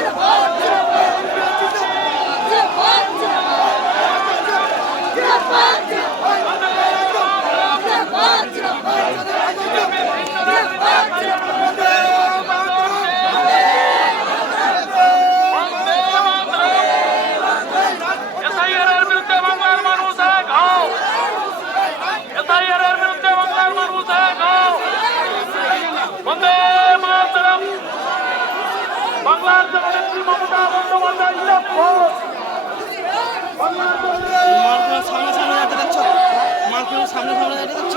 মুর্শিদাবাদ মমতা বন্দ্যোপাধ্যায় জিন্দাবাদ মার্কেটের সামনে সামনে যেতে যাচ্ছ মার্কেটের সামনে সামনে যেতে যাচ্ছ